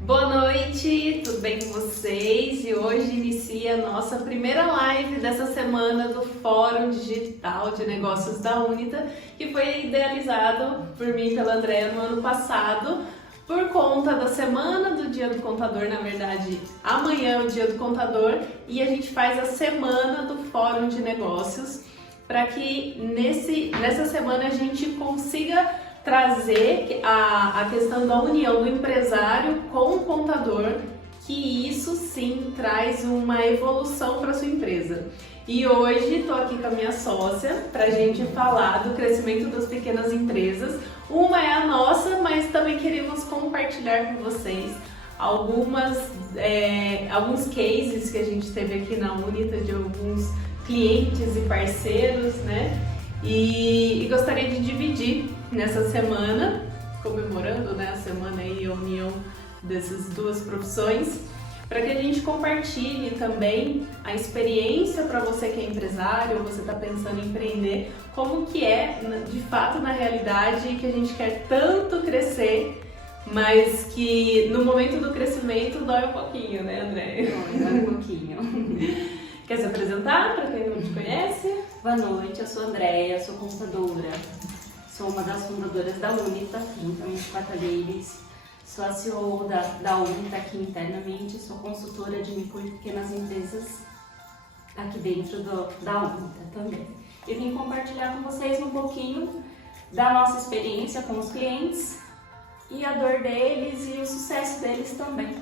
Boa noite, tudo bem com vocês? E hoje inicia a nossa primeira live dessa semana do Fórum Digital de Negócios da Unita, que foi idealizado por mim e pela Andréa no ano passado, por conta da semana do Dia do Contador. Na verdade, amanhã é o Dia do Contador e a gente faz a semana do Fórum de Negócios para que nessa semana a gente consiga trazer a questão da união do empresário com o contador, que isso sim traz uma evolução para sua empresa. E hoje estou aqui com a minha sócia para a gente falar do crescimento das pequenas empresas. Uma é a nossa, mas também queremos compartilhar com vocês alguns cases que a gente teve aqui na Unita de alguns clientes e parceiros, né? E gostaria de dividir nessa semana, comemorando, né, a semana e a união dessas duas profissões, para que a gente compartilhe também a experiência para você que é empresário ou você está pensando em empreender, como que é de fato na realidade, que a gente quer tanto crescer, mas que no momento do crescimento dói um pouquinho, né, André? Dói um pouquinho. Quer se apresentar para quem não te conhece? Boa noite, eu sou Andréa, sou contadora, sou uma das fundadoras da Unita, juntamente com a Thalires, sou a CEO da Unita aqui internamente, sou consultora de micro e pequenas empresas aqui dentro da Unita também. Eu vim compartilhar com vocês um pouquinho da nossa experiência com os clientes e a dor deles e o sucesso deles também.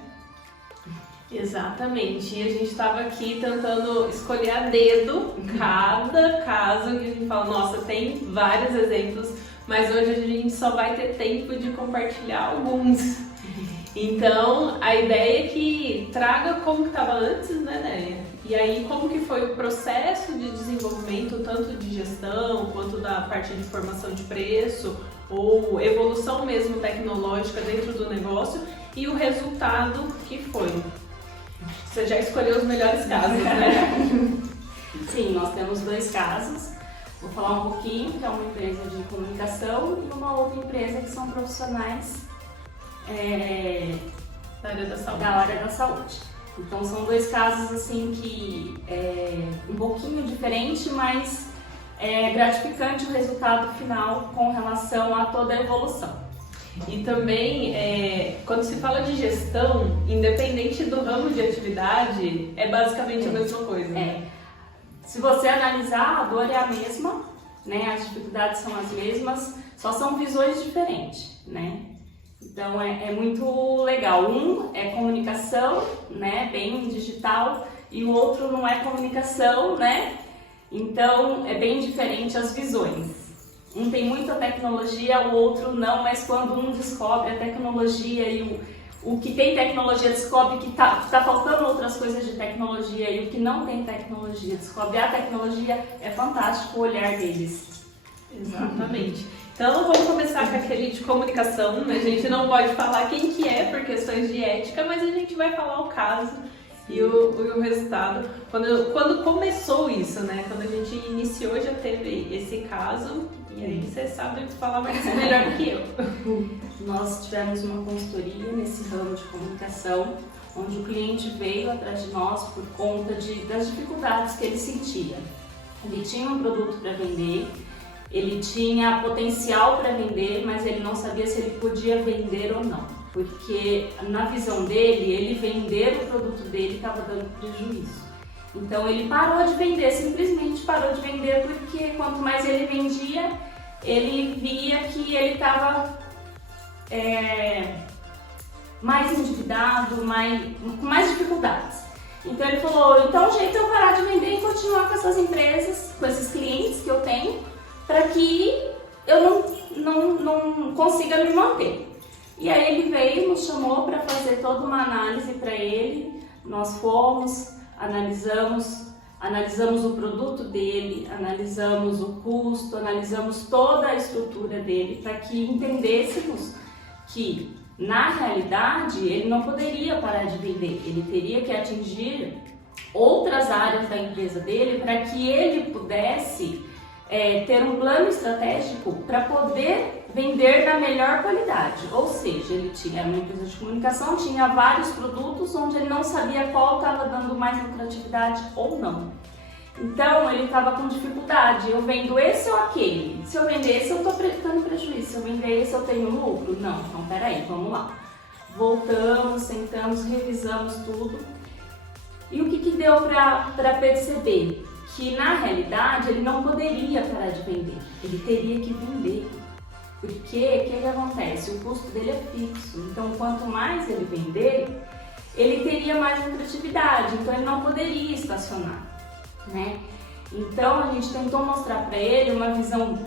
Exatamente, e a gente estava aqui tentando escolher a dedo cada caso que a gente fala, nossa, tem vários exemplos, mas hoje a gente só vai ter tempo de compartilhar alguns. Então, a ideia é que traga como que estava antes, né, Néia? E aí, como que foi o processo de desenvolvimento, tanto de gestão, quanto da parte de formação de preço, ou evolução mesmo tecnológica dentro do negócio, e o resultado que foi. Você já escolheu os melhores casos, né? Sim, nós temos dois casos. Vou falar um pouquinho, que é uma empresa de comunicação e uma outra empresa que são profissionais Da área da saúde. Da área da saúde. Então são dois casos assim que um pouquinho diferente, mas é gratificante o resultado final com relação a toda a evolução. E também, quando se fala de gestão, independente do ramo de atividade, é basicamente a mesma coisa. Se você analisar, a dor é a mesma, né? As dificuldades são as mesmas, só são visões diferentes, né? Então é muito legal. Um é comunicação, né? Bem digital, e o outro não é comunicação, né? Então é bem diferente as visões. Um tem muita tecnologia, o outro não, mas quando um descobre a tecnologia e o que tem tecnologia descobre que tá faltando outras coisas de tecnologia, e o que não tem tecnologia descobre a tecnologia, é fantástico o olhar deles. Exatamente. Então vamos começar com aquele de comunicação, né? A gente não pode falar quem que é por questões de ética, mas a gente vai falar o caso e o resultado. Quando começou isso, né? Quando a gente iniciou, já teve esse caso. E aí você sabe falar mais melhor que eu. Nós tivemos uma consultoria nesse ramo de comunicação, onde o cliente veio atrás de nós por conta das dificuldades que ele sentia. Ele tinha um produto para vender, ele tinha potencial para vender, mas ele não sabia se ele podia vender ou não. Porque na visão dele, ele vender o produto dele estava dando prejuízo. Então ele parou de vender, simplesmente parou de vender, porque quanto mais ele vendia, ele via que ele estava mais endividado, com mais dificuldades. Então ele falou, então o jeito é eu parar de vender e continuar com essas empresas, com esses clientes que eu tenho, para que eu não consiga me manter. E aí ele veio, nos chamou para fazer toda uma análise para ele, nós fomos, analisamos o produto dele, analisamos o custo, analisamos toda a estrutura dele para que entendêssemos que, na realidade, ele não poderia parar de vender, ele teria que atingir outras áreas da empresa dele para que ele pudesse ter um plano estratégico para poder vender na melhor qualidade. Ou seja, ele tinha uma empresa de comunicação, tinha vários produtos onde ele não sabia qual estava dando mais lucratividade ou não. Então ele estava com dificuldade, eu vendo esse ou aquele? Se eu vender esse eu estou tendo prejuízo, se eu vender esse eu tenho lucro? Não, então peraí, vamos lá. Voltamos, sentamos, revisamos tudo. E o que deu para perceber? Que na realidade ele não poderia parar de vender, ele teria que vender. Porque o que acontece? O custo dele é fixo, então quanto mais ele vender, ele teria mais lucratividade, então ele não poderia estacionar, né? Então a gente tentou mostrar para ele uma visão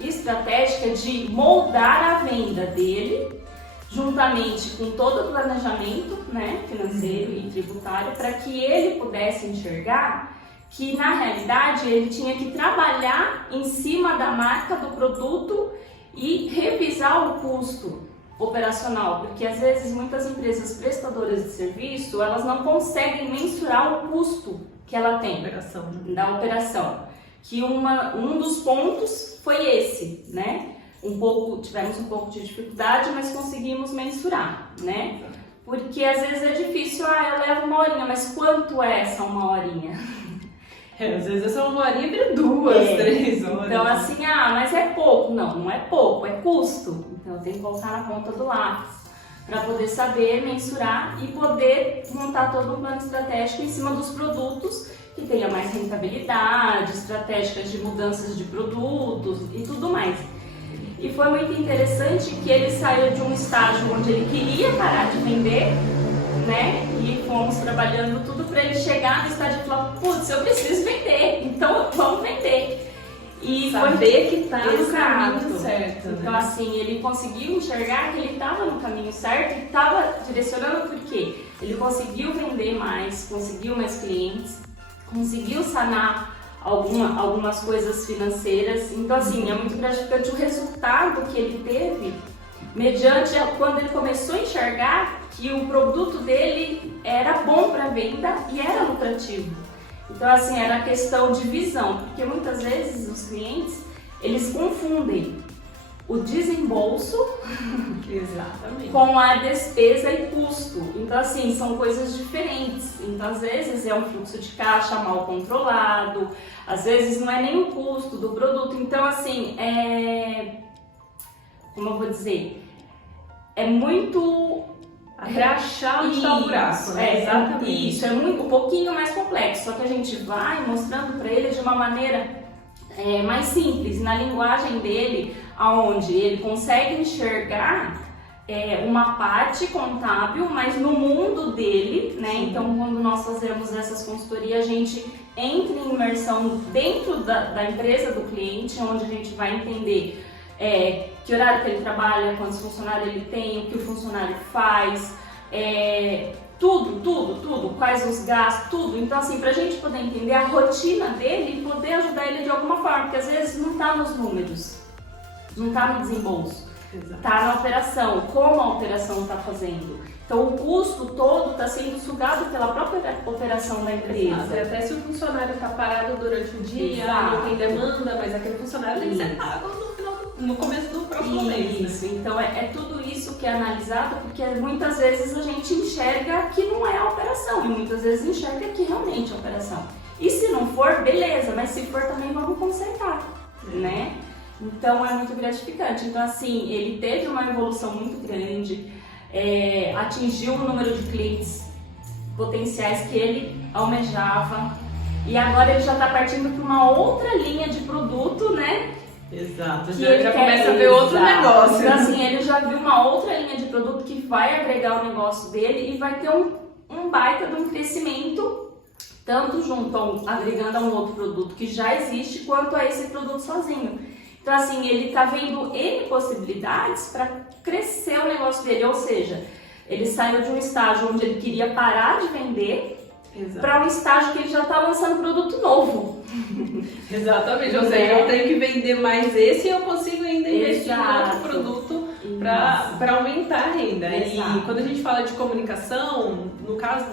estratégica de moldar a venda dele, juntamente com todo o planejamento, né, financeiro e tributário, para que ele pudesse enxergar que na realidade ele tinha que trabalhar em cima da marca do produto e revisar o custo operacional, porque às vezes muitas empresas prestadoras de serviço, elas não conseguem mensurar o custo que ela tem da operação, que um dos pontos foi esse, né? Tivemos um pouco de dificuldade, mas conseguimos mensurar, né? Porque às vezes é difícil, eu levo uma horinha, mas quanto é essa uma horinha? Às vezes essa uma horinha vira 2, 3 horas. Então assim, mas é pouco. Não, não é pouco, é custo. Então eu tenho que colocar na ponta do lápis para poder saber mensurar e poder montar todo um plano estratégico em cima dos produtos que tenha mais rentabilidade, estratégias de mudanças de produtos e tudo mais. E foi muito interessante que ele saiu de um estágio onde ele queria parar de vender, né? E fomos trabalhando tudo para ele chegar no estágio e falar, putz, eu preciso vender, então vamos vender. E saber que está no Exato. caminho certo. Né? Então assim, ele conseguiu enxergar que ele estava no caminho certo e estava direcionando por quê? Ele conseguiu vender mais, conseguiu mais clientes, conseguiu sanar algumas coisas financeiras. Então assim, é muito gratificante o resultado que ele teve mediante quando ele começou a enxergar que o produto dele era bom para venda e era lucrativo. Então assim, era questão de visão, porque muitas vezes os clientes, eles confundem o desembolso Exatamente. com a despesa e custo. Então assim, são coisas diferentes. Então às vezes é um fluxo de caixa mal controlado, às vezes não é nem o custo do produto. Então assim, como eu vou dizer, é muito até achar onde está o buraco, né? Exatamente. Isso, é um pouquinho mais complexo, só que a gente vai mostrando para ele de uma maneira mais simples, na linguagem dele, aonde ele consegue enxergar uma parte contábil, mas no mundo dele, né? Então, quando nós fazemos essas consultorias, a gente entra em imersão dentro da empresa do cliente, onde a gente vai entender que horário que ele trabalha, quantos funcionários ele tem, o que o funcionário faz, tudo, quais os gastos, tudo. Então assim, pra gente poder entender a rotina dele e poder ajudar ele de alguma forma, porque às vezes não tá nos números, não tá no desembolso, tá na operação, como a operação tá fazendo. Então o custo todo está sendo sugado pela própria operação da empresa. Exato. E até se o funcionário está parado durante o dia, não tem demanda, mas aquele funcionário tem que ser pago no começo do próximo mês. Isso, então é tudo isso que é analisado, porque muitas vezes a gente enxerga que não é a operação, e muitas vezes enxerga que realmente é a operação. E se não for, beleza, mas se for também vamos consertar, né? Então é muito gratificante. Então assim, ele teve uma evolução muito grande, atingiu o número de clientes potenciais que ele almejava, e agora ele já está partindo para uma outra linha de produto, né? Exato, já começa a ver outro negócio. Então assim, ele já viu uma outra linha de produto que vai agregar o negócio dele e vai ter um baita de um crescimento, tanto agregando a um outro produto que já existe, quanto a esse produto sozinho. Então assim, ele está vendo N possibilidades para crescer o negócio dele, ou seja, ele saiu de um estágio onde ele queria parar de vender para um estágio que ele já está lançando produto novo. Exatamente, ou seja, eu tenho que vender mais esse e eu consigo ainda investir em outro produto para aumentar a renda. Exato. E quando a gente fala de comunicação,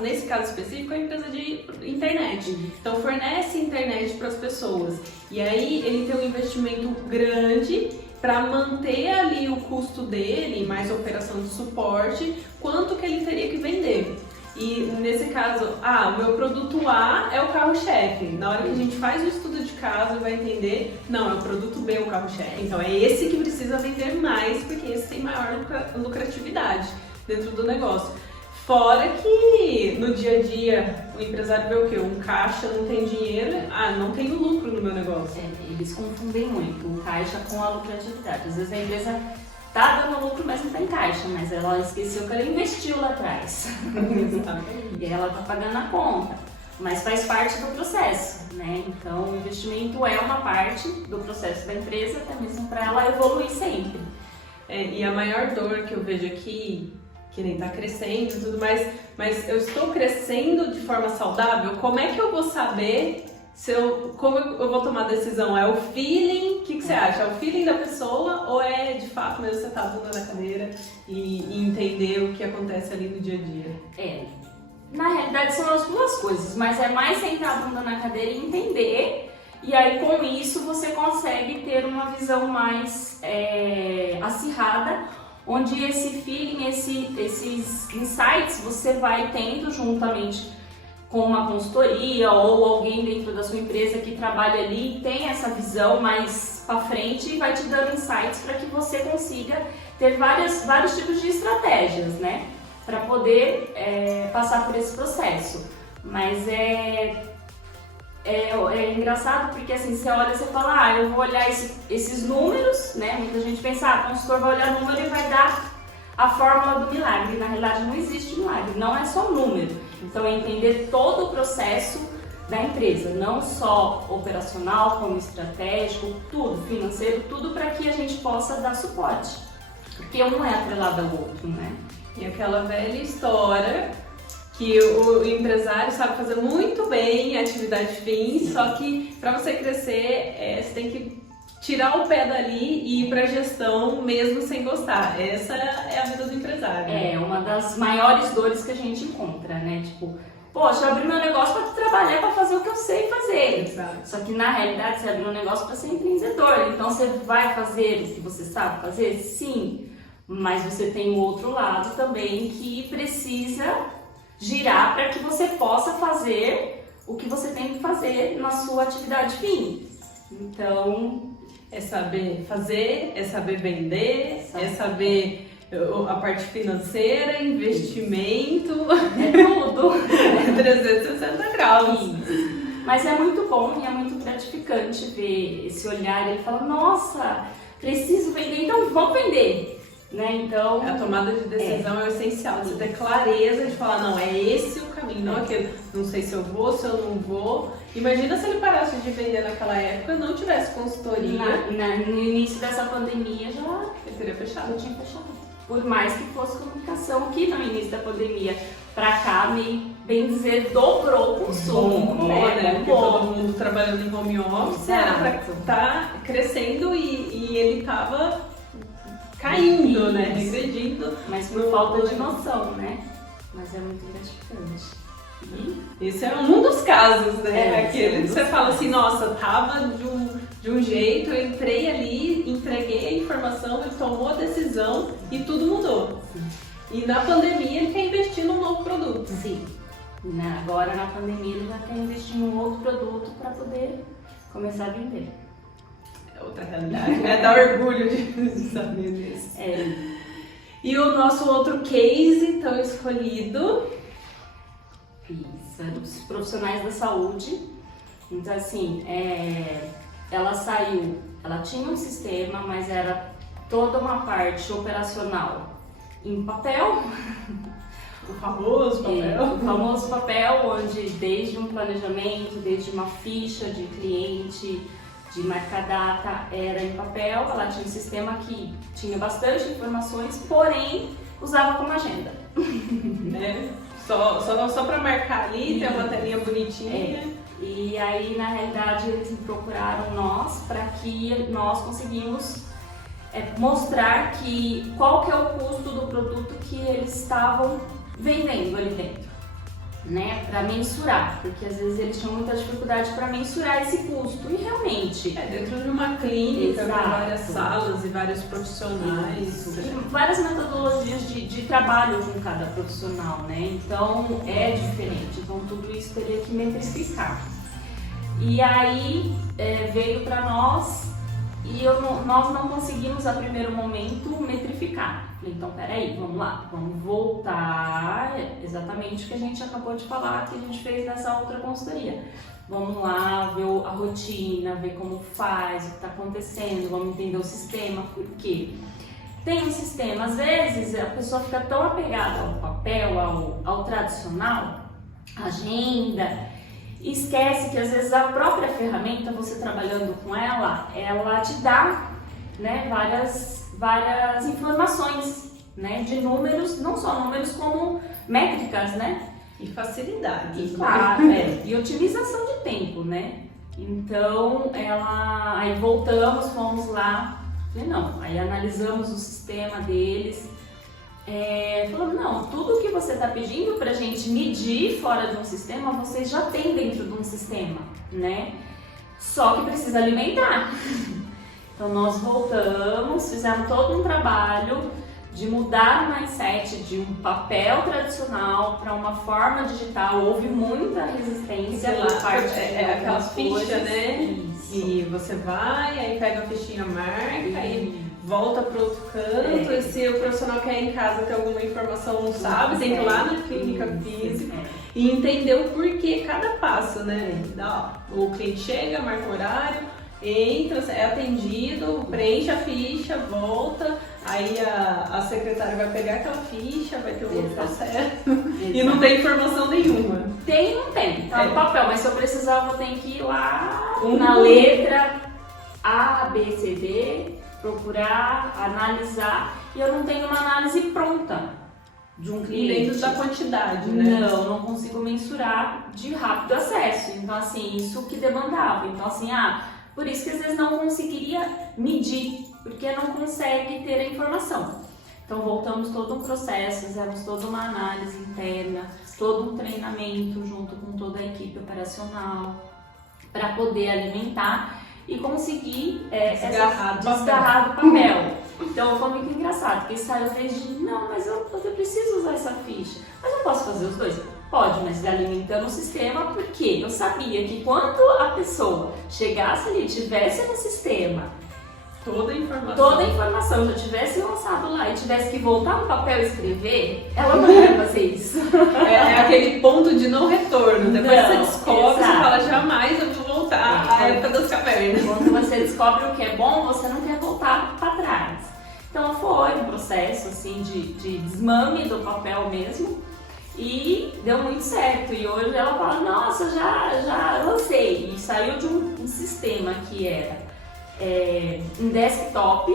nesse caso específico, é uma empresa de internet. Então fornece internet para as pessoas. E aí ele tem um investimento grande para manter ali o custo dele, mais a operação de suporte, quanto que ele teria que vender. E nesse caso, o meu produto A é o carro-chefe. Na hora que a gente faz o estudo de caso, vai entender, não, é o produto B o carro-chefe. Então é esse que precisa vender mais, porque esse tem maior lucratividade dentro do negócio. Fora que no dia a dia o empresário vê o quê? Um caixa, não tem dinheiro, não tenho lucro no meu negócio. Eles confundem muito o caixa com a lucratividade. Às vezes a empresa tá dando lucro, mas não tem caixa, mas ela esqueceu que ela investiu lá atrás. E ela tá pagando a conta. Mas faz parte do processo, né? Então o investimento é uma parte do processo da empresa, até mesmo para ela evoluir sempre. E a maior dor que eu vejo aqui, que nem tá crescendo e tudo mais, mas eu estou crescendo de forma saudável, como é que eu vou saber como eu vou tomar a decisão? É o feeling? O que você acha? É o feeling da pessoa ou é de fato mesmo você tá bunda na cadeira e entender o que acontece ali no dia a dia? Na realidade são as duas coisas, mas é mais sentar a bunda na cadeira e entender, e aí com isso você consegue ter uma visão mais acirrada, onde esse feeling, esses insights você vai tendo juntamente com uma consultoria ou alguém dentro da sua empresa que trabalha ali e tem essa visão mais para frente e vai te dando insights para que você consiga ter vários tipos de estratégias, né? Para poder passar por esse processo. Mas é engraçado porque assim, você olha e você fala, eu vou olhar esses números, né? Muita gente pensa, o consultor vai olhar o número e vai dar a fórmula do milagre. Na realidade não existe milagre, não é só número. Então é entender todo o processo da empresa, não só operacional, como estratégico, tudo, financeiro, tudo para que a gente possa dar suporte. Porque um é atrelado ao outro, né? E aquela velha história que o empresário sabe fazer muito bem a atividade fins, só que para você crescer, você tem que tirar o pé dali e ir para gestão mesmo sem gostar. Essa é a vida do empresário. É uma das maiores dores que a gente encontra, né? Tipo, poxa, eu abri meu negócio para trabalhar, para fazer o que eu sei fazer. Exato. Só que na realidade você abriu um negócio para ser empreendedor. Então você vai fazer o que você sabe fazer? Sim. Mas você tem o outro lado também que precisa girar para que você possa fazer o que você tem que fazer na sua atividade fim. Então, é saber fazer, é saber vender, é saber a parte financeira, investimento, é tudo. É 360 graus. Mas é muito bom e é muito gratificante ver esse olhar e falar, nossa, preciso vender, então vamos vender. Né? Então, a tomada de decisão é essencial, você ter clareza de falar, não, é esse o caminho, não aquele, não sei se eu vou, se eu não vou. Imagina se ele parasse de vender naquela época, não tivesse consultoria. No início dessa pandemia ele teria fechado. Eu tinha fechado. Por mais que fosse comunicação, que no início da pandemia pra cá, bem dizer, dobrou o consumo. Né? Porque todo mundo trabalhando em home office, era pra estar crescendo e ele tava caindo, né? Regredindo. Mas por falta de noção, né? Mas é muito gratificante. Esse é um dos casos, né? Aquele que você fala assim, nossa, tava de um jeito, eu entrei ali, entreguei a informação, ele tomou a decisão e tudo mudou. Sim. E na pandemia ele quer investir num novo produto. Sim. Agora na pandemia ele já quer investir num outro produto para poder começar a vender. Outra realidade, né? Dá orgulho de saber disso. E o nosso outro case tão escolhido? Isso, é dos profissionais da saúde. Então assim, ela tinha um sistema, mas era toda uma parte operacional em papel. O famoso papel. O famoso papel, onde desde um planejamento, desde uma ficha de cliente, de marcar data, era em papel. Ela tinha um sistema que tinha bastante informações, porém usava como agenda. Só para marcar ali, ter uma telinha bonitinha. E aí, na realidade, eles procuraram nós para que nós conseguimos mostrar qual que é o custo do produto que eles estavam vendendo ali dentro, né, para mensurar, porque às vezes eles tinham muita dificuldade para mensurar esse custo e realmente dentro de uma clínica, com Exato. várias salas e vários profissionais. E várias metodologias de trabalho com cada profissional, né? Então é diferente, então tudo isso teria que metrificar. E aí veio para nós e nós não conseguimos a primeiro momento metrificar. Falei, então peraí, vamos lá, vamos voltar exatamente o que a gente acabou de falar, que a gente fez nessa outra consultoria. Vamos lá ver a rotina, ver como faz, o que está acontecendo, vamos entender o sistema, por quê? Tem um sistema, às vezes a pessoa fica tão apegada ao papel, ao tradicional, agenda, e esquece que às vezes a própria ferramenta, você trabalhando com ela te dá, né, várias informações, né, de números, não só números como métricas, né? E facilidade. E claro, e otimização de tempo, né? Então, aí voltamos, fomos lá, aí analisamos o sistema deles, falando, não, tudo que você está pedindo pra gente medir fora de um sistema, vocês já têm dentro de um sistema, né? Só que precisa alimentar. Então nós voltamos, fizemos todo um trabalho de mudar o mindset de um papel tradicional para uma forma digital. Houve muita resistência Lá, parte aquela ficha, né? Isso. E você vai, aí pega a fichinha, marca, aí volta para outro canto. E se o profissional quer ir em casa ter alguma informação, não sabe, tem que ir lá na clínica física e entender o porquê cada passo, né? O cliente chega, marca o horário, entra, é atendido, preenche a ficha, volta, aí a secretária vai pegar aquela ficha, vai ter um outro processo e não tem informação nenhuma. Tem e não tem, tá no papel, mas se eu precisar eu tenho que ir lá na letra A, B, C, D, procurar, analisar, e eu não tenho uma análise pronta de um cliente. Dentro da quantidade, né? Não consigo mensurar de rápido acesso, então assim, isso que demandava, então assim, por isso que às vezes não conseguiria medir, porque não consegue ter a informação. Então voltamos todo um processo, fizemos toda uma análise interna, todo um treinamento junto com toda a equipe operacional para poder alimentar e conseguir desgarrar do papel. Então foi muito engraçado, porque saiu desde, não, mas eu preciso usar essa ficha, mas eu posso fazer os dois? Pode, mas alimentando o sistema, porque eu sabia que quando a pessoa chegasse ali, tivesse no sistema toda a informação já tivesse lançado lá e tivesse que voltar no papel e escrever, ela não ia fazer isso. É aquele ponto de não retorno. Depois você descobre, exato. você fala, jamais eu vou voltar à época das cavernas. Quando você descobre o que é bom, você não quer voltar para trás. Então foi um processo assim de desmame do papel mesmo. E deu muito certo, e hoje ela fala, nossa, já lancei, e saiu de um sistema que era um desktop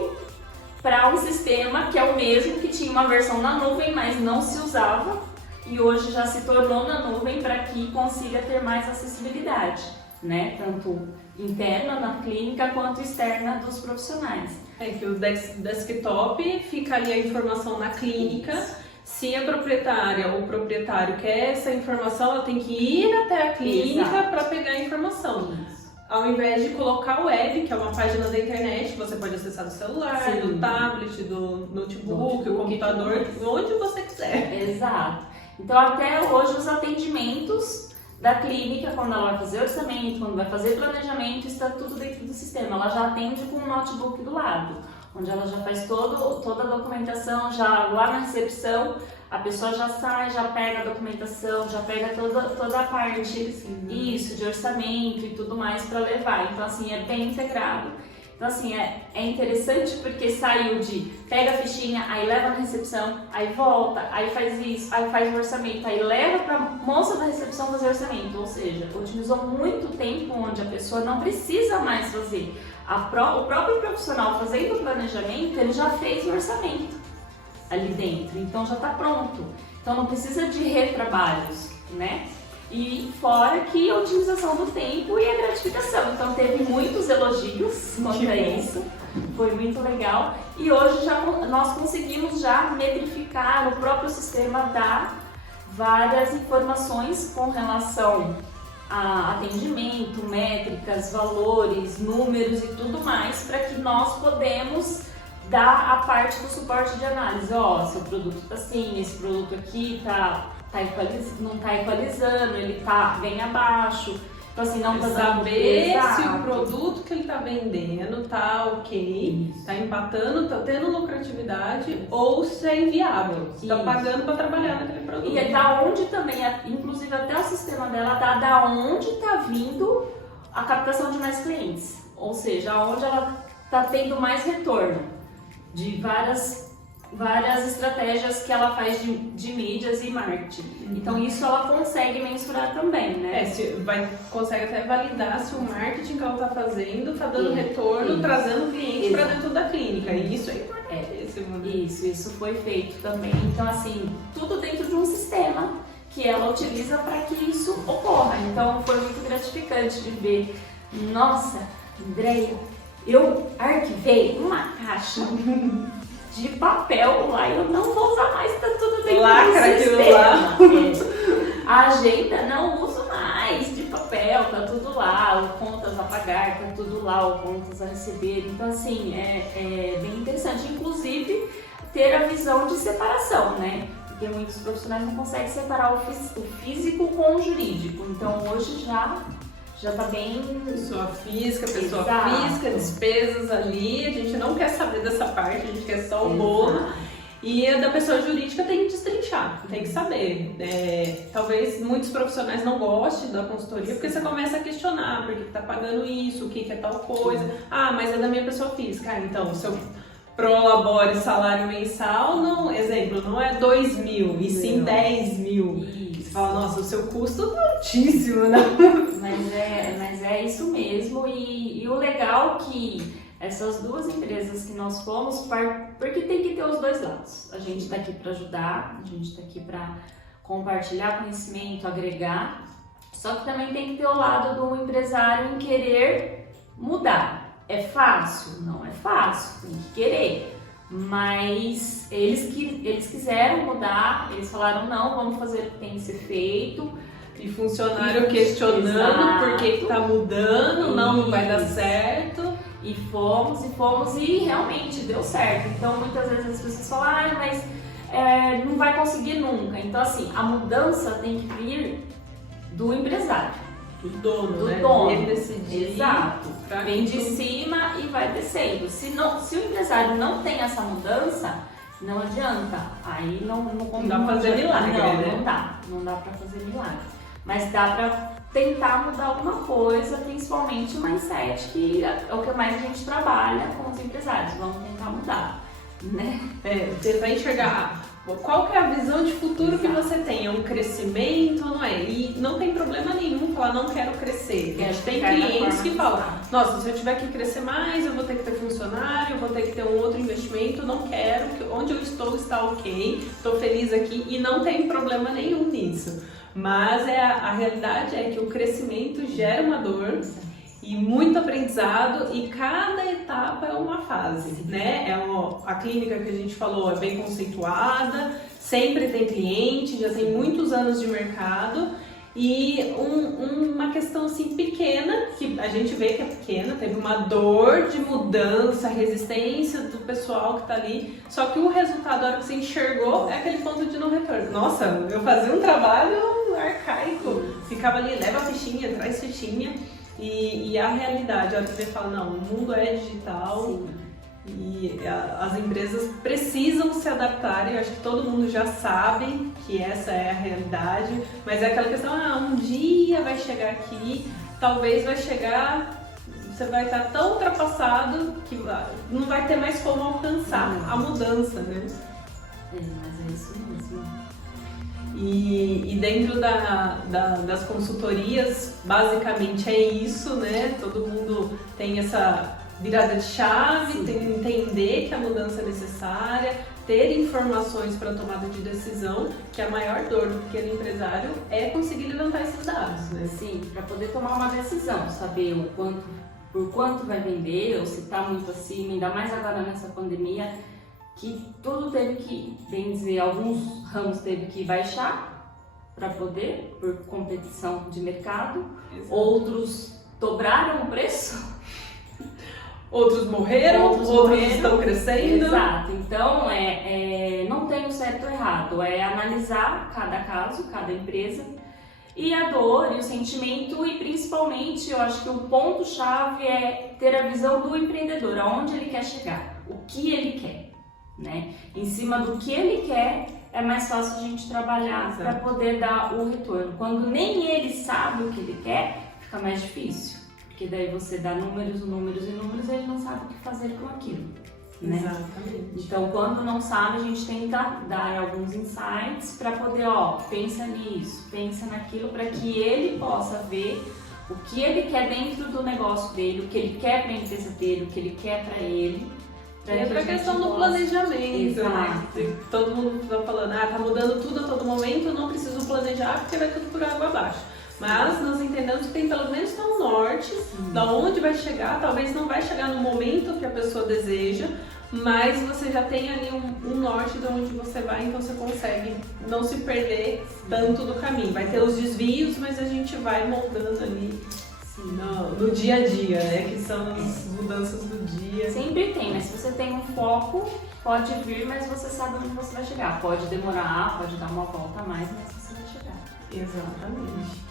para um sistema que é o mesmo, que tinha uma versão na nuvem, mas não se usava, e hoje já se tornou na nuvem para que consiga ter mais acessibilidade, né? Tanto interna na clínica quanto externa dos profissionais. Que o desktop fica ali a informação na clínica. Isso. Se a proprietária ou o proprietário quer essa informação, ela tem que ir até a clínica para pegar a informação. Isso. Ao invés de colocar o web, que é uma página da internet, que você pode acessar do celular, do tablet, do notebook, o computador, onde você quiser. Exato. Então até hoje os atendimentos da clínica, quando ela vai fazer orçamento, quando vai fazer planejamento, está tudo dentro do sistema. Ela já atende com um notebook do lado, onde ela já faz toda a documentação, já lá na recepção, a pessoa já sai, já pega a documentação, já pega toda a parte isso, de orçamento e tudo mais para levar. Então assim, é bem integrado. Então assim, é interessante porque saiu de pega a fichinha, aí leva na recepção, aí volta, aí faz isso, aí faz o orçamento, aí leva para a moça da recepção fazer o orçamento. Ou seja, otimizou muito tempo onde a pessoa não precisa mais fazer. O próprio profissional fazendo o planejamento, ele já fez o orçamento ali dentro, então já está pronto. Então não precisa de retrabalhos, né? E fora que a otimização do tempo e a gratificação. Então teve muitos elogios quanto a isso. Foi muito legal. E hoje nós conseguimos já metrificar, o próprio sistema dá várias informações com relação a atendimento, métricas, valores, números e tudo mais, para que nós podemos dar a parte do suporte de análise. Ó, seu produto está assim, esse produto aqui não está equalizando, ele está bem abaixo. Então assim, não está saber se o produto que ele está vendendo tá ok, está empatando, está tendo lucratividade ou se é inviável, se está pagando para trabalhar naquele produto. E é da onde também, inclusive até o sistema dela dá da onde está vindo a captação de mais clientes, ou seja, aonde ela está tendo mais retorno de várias estratégias que ela faz de mídias e marketing. Então isso ela consegue mensurar também, né? Consegue até validar se o marketing que ela está fazendo está dando retorno, trazendo cliente para dentro da clínica. E isso é importantíssimo. Isso foi feito também. Então assim, tudo dentro de um sistema que ela utiliza para que isso ocorra. Então foi muito gratificante de ver, nossa, Andréia, eu arquivei uma caixa de papel lá, eu não vou usar mais, tá tudo dentro do sistema. A agenda não uso mais de papel, tá tudo lá, o contas a pagar, tá tudo lá, o contas a receber. Então assim, é bem interessante, inclusive ter a visão de separação, né? Porque muitos profissionais não conseguem separar o físico com o jurídico. Então hoje já tá bem... Pessoa física, despesas ali, a gente não quer saber dessa parte, a gente quer só o bolo. E a da pessoa jurídica tem que destrinchar, tem que saber. Talvez muitos profissionais não gostem da consultoria, porque você começa a questionar por que tá pagando isso, o que é tal coisa. Ah, mas é da minha pessoa física. Ah, então, se eu prolabore salário mensal, exemplo, não é 2.000, e sim 10.000. Você fala, nossa, o seu custo é altíssimo, né? Mas é isso mesmo, e o legal que essas duas empresas que nós fomos, porque tem que ter os dois lados. A gente está aqui para ajudar, a gente está aqui para compartilhar conhecimento, agregar, só que também tem que ter o lado do empresário em querer mudar. É fácil? Não é fácil, tem que querer. Mas eles quiseram mudar, eles falaram, não, vamos fazer o que tem que ser feito. E funcionário questionando por que está mudando, não vai dar certo. E fomos e realmente deu certo. Então muitas vezes as pessoas falam, mas não vai conseguir nunca. Então assim, a mudança tem que vir do empresário. Do dono, né? Ele decidir. Exato. Vem de cima e vai descendo. Se o empresário não tem essa mudança, não adianta. Aí não dá pra fazer milagre, né? Não dá pra fazer milagre. Mas dá pra tentar mudar alguma coisa, principalmente o mindset, que é o que mais a gente trabalha com os empresários. Vamos tentar mudar, né? Tentar enxergar qual que é a visão de futuro que você tem. É um crescimento ou não é? E não tem problema nenhum falar, não quero crescer. Tem clientes que falam, nossa, se eu tiver que crescer mais, eu vou ter que ter funcionário, eu vou ter que ter um outro investimento, não quero, onde eu estou está ok, estou feliz aqui e não tem problema nenhum nisso. Mas a realidade é que o crescimento gera uma dor e muito aprendizado, e cada etapa é uma fase, né? A clínica que a gente falou é bem conceituada, sempre tem cliente, já tem muitos anos de mercado, e uma questão assim pequena, que a gente vê que é pequena, teve uma dor de mudança, resistência do pessoal que tá ali, só que o resultado, a hora que você enxergou, é aquele ponto de não retorno. Nossa, eu fazia um trabalho arcaico, ficava ali, leva a fichinha, traz fichinha, e a realidade, a hora que você fala, não, o mundo é digital. Sim. E as empresas precisam se adaptar, e eu acho que todo mundo já sabe que essa é a realidade, mas é aquela questão, um dia vai chegar aqui, talvez vai chegar, você vai estar tão ultrapassado que não vai ter mais como alcançar a mudança, né? Mas é isso mesmo. E dentro das consultorias, basicamente é isso, né? Todo mundo tem essa virada de chave, tem que entender que a mudança é necessária, ter informações para tomada de decisão, que a maior dor do pequeno empresário é conseguir levantar esses dados, né? Sim, para poder tomar uma decisão, saber o quanto por quanto vai vender, ou se está muito acima, ainda mais agora nessa pandemia, que tudo teve que, bem dizer, alguns ramos teve que baixar para poder, por competição de mercado, outros dobraram o preço. Outros morreram, outros estão crescendo. Exato, então não tem o certo ou errado, é analisar cada caso, cada empresa, e a dor e o sentimento, e principalmente eu acho que o ponto-chave é ter a visão do empreendedor, aonde ele quer chegar, o que ele quer, né? Em cima do que ele quer é mais fácil a gente trabalhar para poder dar o retorno. Quando nem ele sabe o que ele quer, fica mais difícil. Porque daí você dá números, e ele não sabe o que fazer com aquilo, né? Exatamente. Então, quando não sabe, a gente tenta dar alguns insights para poder, pensa nisso, pensa naquilo, para que ele possa ver o que ele quer dentro do negócio dele, o que ele quer para a empresa dele, o que ele quer para ele. E outra questão do planejamento, né? Todo mundo tá falando, tá mudando tudo a todo momento, eu não preciso planejar porque vai tudo por água abaixo. Mas nós entendemos que tem pelo menos um norte, da onde vai chegar, talvez não vai chegar no momento que a pessoa deseja, mas você já tem ali um norte de onde você vai, então você consegue não se perder tanto do caminho. Vai ter os desvios, mas a gente vai moldando ali no dia a dia, né? Que são as mudanças do dia. Sempre tem, mas se você tem um foco, pode vir, mas você sabe onde você vai chegar. Pode demorar, pode dar uma volta a mais, mas você vai chegar. Exatamente.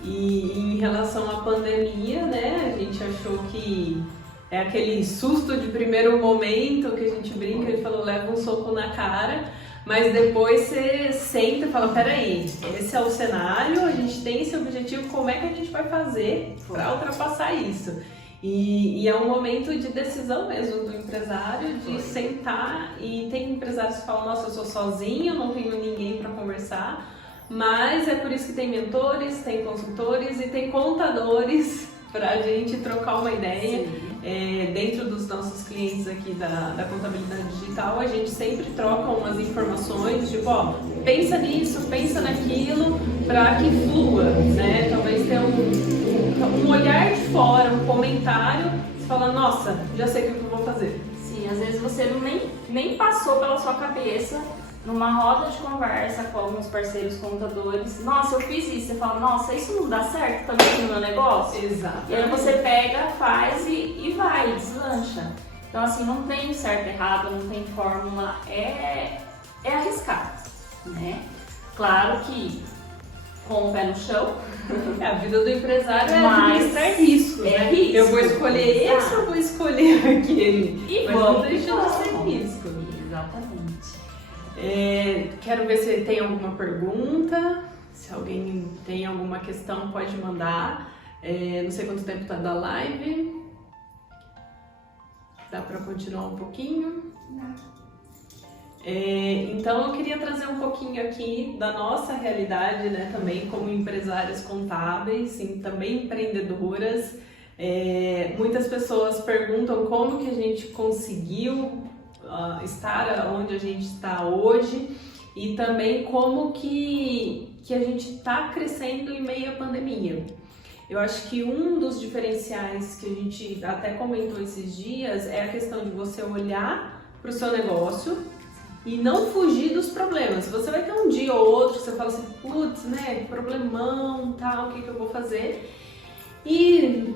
E em relação à pandemia, né, a gente achou que é aquele susto de primeiro momento que a gente brinca, ele falou, leva um soco na cara, mas depois você senta e fala, peraí, esse é o cenário, a gente tem esse objetivo, como é que a gente vai fazer para ultrapassar isso? E é um momento de decisão mesmo do empresário, de sentar, e tem empresários que falam, nossa, eu sou sozinho, não tenho ninguém para conversar, mas é por isso que tem mentores, tem consultores e tem contadores para a gente trocar uma ideia. Dentro dos nossos clientes aqui da contabilidade digital, a gente sempre troca umas informações, tipo, pensa nisso, pensa naquilo, para que flua, né? Talvez tenha um olhar de fora, um comentário, você fala, nossa, já sei o que eu vou fazer. Sim, às vezes você nem passou pela sua cabeça, numa roda de conversa com alguns parceiros contadores, nossa, eu fiz isso, você fala, nossa, isso não dá certo também no meu negócio? Exato. E aí você pega, faz e vai, deslancha. Então assim, não tem certo e errado, não tem fórmula, é arriscar, né? Claro que com o pé no chão. A vida do empresário é administrar riscos, né? Risco. Eu vou escolher esse ou vou escolher aquele? E mas não deixa de ser risco. Exatamente. Quero ver se tem alguma pergunta, se alguém tem alguma questão pode mandar. Não sei quanto tempo está da live. Dá para continuar um pouquinho? Então eu queria trazer um pouquinho aqui da nossa realidade, né, também como empresárias contábeis e também empreendedoras. Muitas pessoas perguntam como que a gente conseguiu estar onde a gente está hoje e também como que a gente está crescendo em meio à pandemia. Eu acho que um dos diferenciais que a gente até comentou esses dias é a questão de você olhar para o seu negócio e não fugir dos problemas. Você vai ter um dia ou outro que você fala assim, putz, né, problemão, tal, o que eu vou fazer? E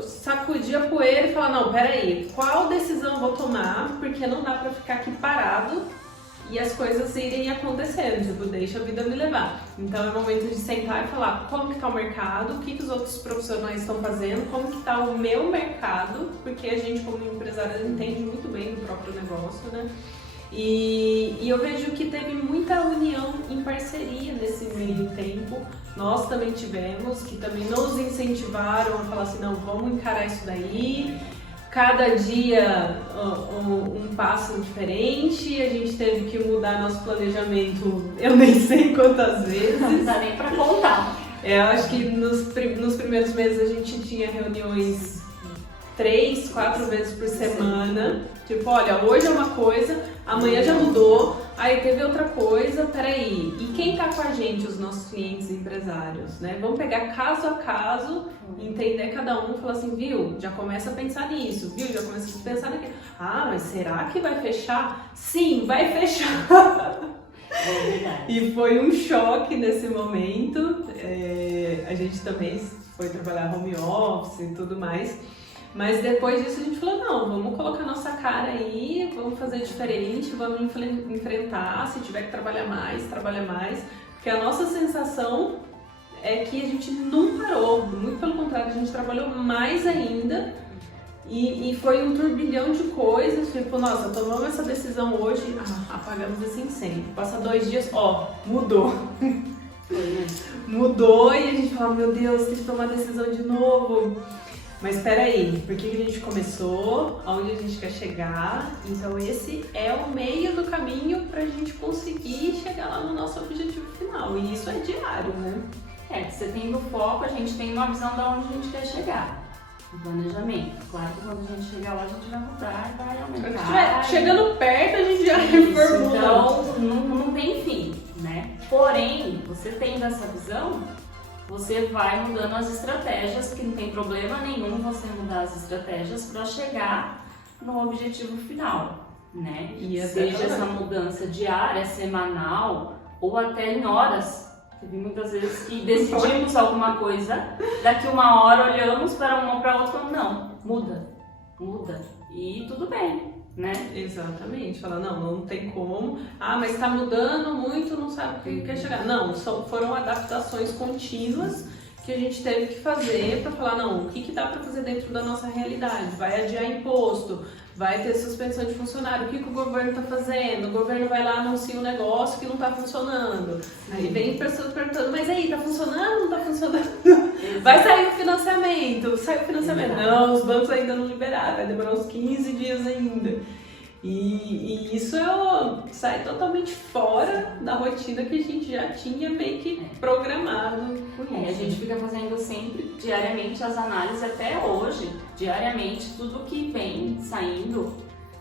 sacudir a poeira e falar, não, peraí, qual decisão eu vou tomar? Porque não dá pra ficar aqui parado e as coisas irem acontecendo, tipo, deixa a vida me levar. Então é o momento de sentar e falar como que tá o mercado, o que os outros profissionais estão fazendo, como que tá o meu mercado, porque a gente como empresária entende muito bem do próprio negócio, né? E eu vejo que teve muita união em parceria nesse meio tempo. Nós também tivemos, que também nos incentivaram a falar assim, não, vamos encarar isso daí. Cada dia um passo diferente, a gente teve que mudar nosso planejamento, eu nem sei quantas vezes. Não dá nem pra contar. Eu acho que nos primeiros meses a gente tinha reuniões 3, 4 vezes por semana. Tipo, olha, hoje é uma coisa, amanhã já mudou, Aí teve outra coisa, peraí, e quem tá com a gente, os nossos clientes empresários, né? Vamos pegar caso a caso, entender cada um, falar assim, viu, já começa a pensar nisso, viu, já começa a pensar naquilo. Ah, mas será que vai fechar? Sim, vai fechar! É verdade. E foi um choque nesse momento, a gente também foi trabalhar home office e tudo mais. Mas depois disso a gente falou, não, vamos colocar nossa cara aí, vamos fazer diferente, vamos enfrentar, se tiver que trabalhar mais, trabalha mais. Porque a nossa sensação é que a gente não parou, muito pelo contrário, a gente trabalhou mais ainda. E foi um turbilhão de coisas, tipo, nossa, tomamos essa decisão hoje, apagamos esse incêndio. Passa 2 dias, mudou. Mudou e a gente fala, meu Deus, tem que tomar decisão de novo. Mas peraí, por que a gente começou? Aonde a gente quer chegar? Então esse é o meio do caminho pra gente conseguir chegar lá no nosso objetivo final. E isso é diário, né? Você tendo foco, a gente tem uma visão de onde a gente quer chegar. O planejamento. Claro que quando a gente chegar lá, a gente vai mudar e vai aumentar. Chegando perto, a gente já reformula. Então, não tem fim, né? Porém, você tendo essa visão, você vai mudando as estratégias, que não tem problema nenhum você mudar as estratégias para chegar no objetivo final, né? Seja essa mudança diária, semanal ou até em horas. Teve muitas vezes que decidimos alguma coisa, daqui 1 hora olhamos para uma para outra e falamos, não, muda. E tudo bem, né? Exatamente. Fala, não tem como. Mas tá mudando muito, não sabe o que quer chegar. Não, foram adaptações contínuas que a gente teve que fazer para falar, não, o que dá para fazer dentro da nossa realidade? Vai adiar imposto, vai ter suspensão de funcionário, o que o governo está fazendo? O governo vai lá, anuncia um negócio que não está funcionando. Aí vem pessoas perguntando, mas aí, tá funcionando, não está funcionando? Vai sair o financiamento, saiu o financiamento. Não, os bancos ainda não liberaram, vai demorar uns 15 dias ainda. E isso sai totalmente fora da rotina que a gente já tinha meio que programado com isso. A gente fica fazendo sempre, diariamente, as análises até hoje, diariamente, tudo que vem saindo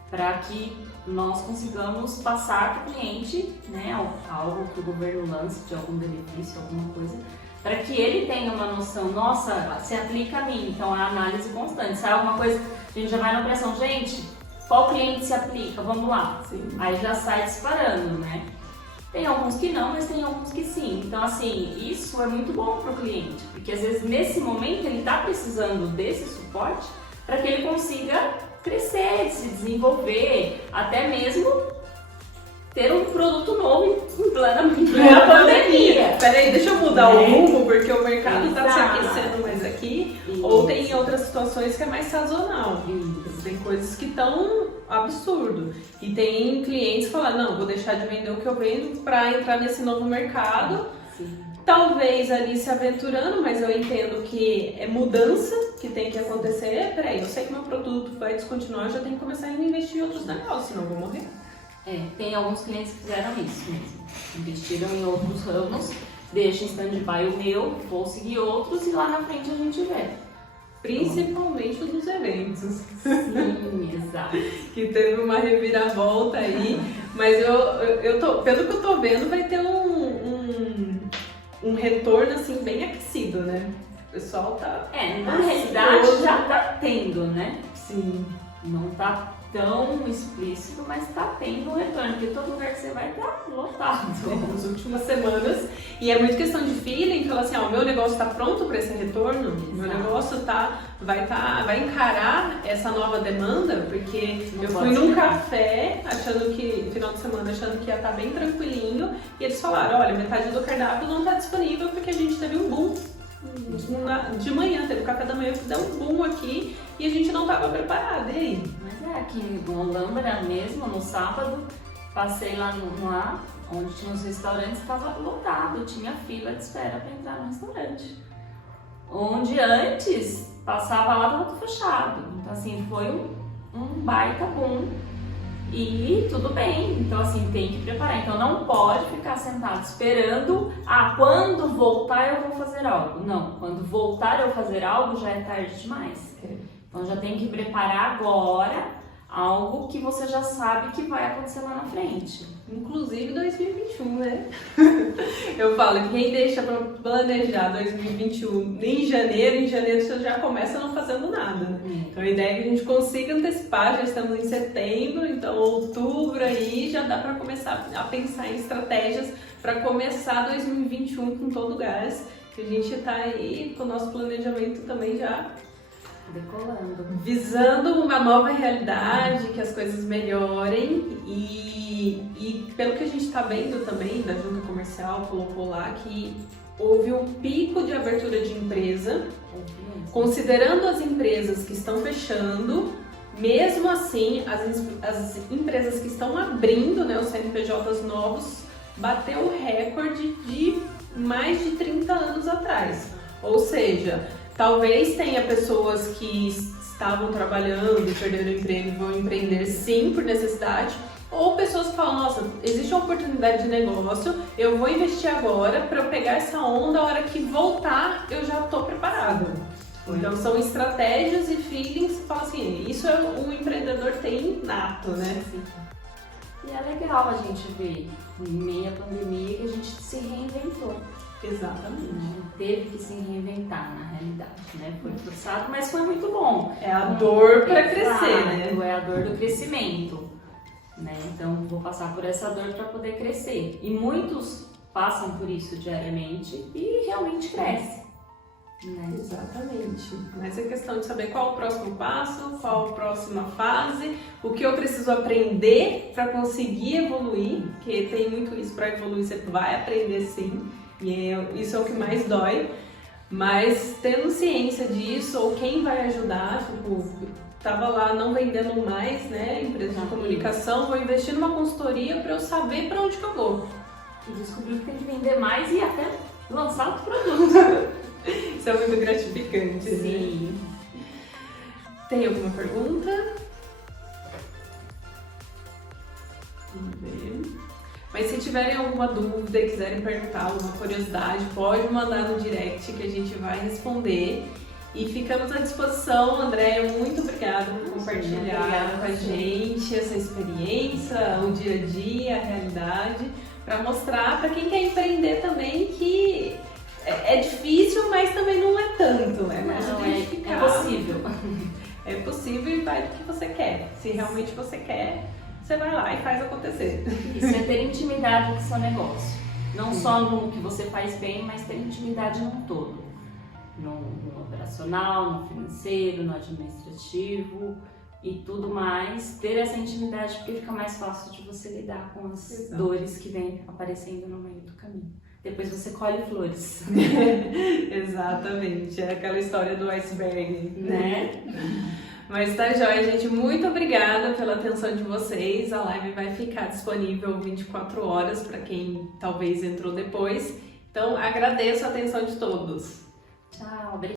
para que nós consigamos passar para o cliente, né, algo que o governo lance de algum benefício, alguma coisa, para que ele tenha uma noção, nossa, se aplica a mim, então a análise constante, sai alguma coisa, a gente já vai na pressão, gente, qual cliente se aplica? Vamos lá. Sim. Aí já sai disparando, né? Tem alguns que não, mas tem alguns que sim. Então, assim, isso é muito bom para o cliente, porque às vezes nesse momento ele está precisando desse suporte para que ele consiga crescer, se desenvolver, até mesmo ter um produto novo em plena pandemia. Peraí, deixa eu mudar o rumo, porque o mercado está se aquecendo mais aqui, ou tem outras situações que é mais sazonal. Tem coisas que estão absurdo. E tem clientes que falam, não, vou deixar de vender o que eu vendo para entrar nesse novo mercado. Sim. Talvez ali se aventurando, mas eu entendo que é mudança que tem que acontecer. Peraí, eu sei que meu produto vai descontinuar, eu já tenho que começar a investir em outros negócios, senão eu vou morrer. Tem alguns clientes que fizeram isso mesmo. Investiram em outros ramos, deixa em stand-by o meu, vou seguir outros e lá na frente a gente vê. Principalmente nos eventos. Sim, exato. Que teve uma reviravolta aí, mas pelo que eu tô vendo, vai ter um retorno assim bem aquecido, né? O pessoal tá. Na realidade já tá tendo, né? Sim. Não tá tão explícito, mas tá tendo um retorno, porque todo lugar que você vai tá lotado. Nas últimas semanas. E é muito questão de feeling, falar assim, o meu negócio tá pronto para esse retorno, Exato. meu negócio vai encarar essa nova demanda, porque eu fui num café final de semana, achando que ia estar bem tranquilinho, e eles falaram, olha, metade do cardápio não tá disponível porque a gente teve um boom. De manhã, teve o café da manhã que deu um boom aqui e a gente não estava preparado, e aí? Mas aqui em Olambra mesmo, no sábado, passei lá onde tinha os restaurantes, estava lotado, tinha fila de espera para entrar no restaurante. Onde antes, passava lá, estava tudo fechado. Então assim, foi um baita boom. E tudo bem, então assim, tem que preparar. Então não pode ficar sentado esperando, quando voltar eu vou fazer algo. Não, quando voltar eu fazer algo já é tarde demais. Então já tem que preparar agora algo que você já sabe que vai acontecer lá na frente. Inclusive 2021, né? Eu falo que quem deixa para planejar 2021 em janeiro você já começa não fazendo nada, né? Então a ideia é que a gente consiga antecipar, já estamos em setembro, então outubro aí já dá para começar a pensar em estratégias para começar 2021 com todo o gás, que a gente está aí com o nosso planejamento também já decolando, visando uma nova realidade, que as coisas melhorem e pelo que a gente está vendo também da junta comercial, colocou lá que houve um pico de abertura de empresa, considerando as empresas que estão fechando, mesmo assim as empresas que estão abrindo, né, os CNPJs novos, bateu o recorde de mais de 30 anos atrás, ou seja, talvez tenha pessoas que estavam trabalhando e perderam o emprego e vão empreender sim por necessidade, ou pessoas que falam, nossa, existe uma oportunidade de negócio, eu vou investir agora para eu pegar essa onda, a hora que voltar eu já estou preparado. Então são estratégias e feelings que falam assim, isso é um empreendedor tem nato, né? Sim. E é legal a gente ver, em meio à pandemia, que a gente se reinventou. Exatamente. Teve que se reinventar, na realidade, né? Foi forçado, mas foi muito bom. É a dor para crescer, né? É a dor do crescimento, né? Então, vou passar por essa dor para poder crescer. E muitos passam por isso diariamente e realmente crescem, né? Exatamente. Mas é questão de saber qual o próximo passo, qual a próxima fase, o que eu preciso aprender para conseguir evoluir, porque tem muito isso, para evoluir você vai aprender sim. E isso é o que mais dói, mas tendo ciência disso, ou quem vai ajudar, tipo, tava lá não vendendo mais, né, empresa de comunicação, vou investir numa consultoria para eu saber para onde que eu vou. E descobrir que tem que vender mais e até lançar outro produto. Isso é muito gratificante. Sim. Né? Tem alguma pergunta? Vamos ver. Mas se tiverem alguma dúvida e quiserem perguntar, alguma curiosidade, pode mandar no direct que a gente vai responder. E ficamos à disposição, Andréia, muito obrigada por compartilhar com a gente essa experiência, o dia a dia, a realidade, para mostrar para quem quer empreender também que é difícil, mas também não é tanto, né? Não, é possível. É possível e vai do que você quer. Se realmente você quer, você vai lá e faz acontecer. Isso é ter intimidade com o seu negócio. Não só no que você faz bem, mas ter intimidade num todo. No operacional, no financeiro, no administrativo e tudo mais. Ter essa intimidade porque fica mais fácil de você lidar com as dores que vêm aparecendo no meio do caminho. Depois você colhe flores. Exatamente, é aquela história do iceberg, né? Mas tá jóia, gente. Muito obrigada pela atenção de vocês. A live vai ficar disponível 24 horas para quem talvez entrou depois. Então, agradeço a atenção de todos. Tchau, obrigada.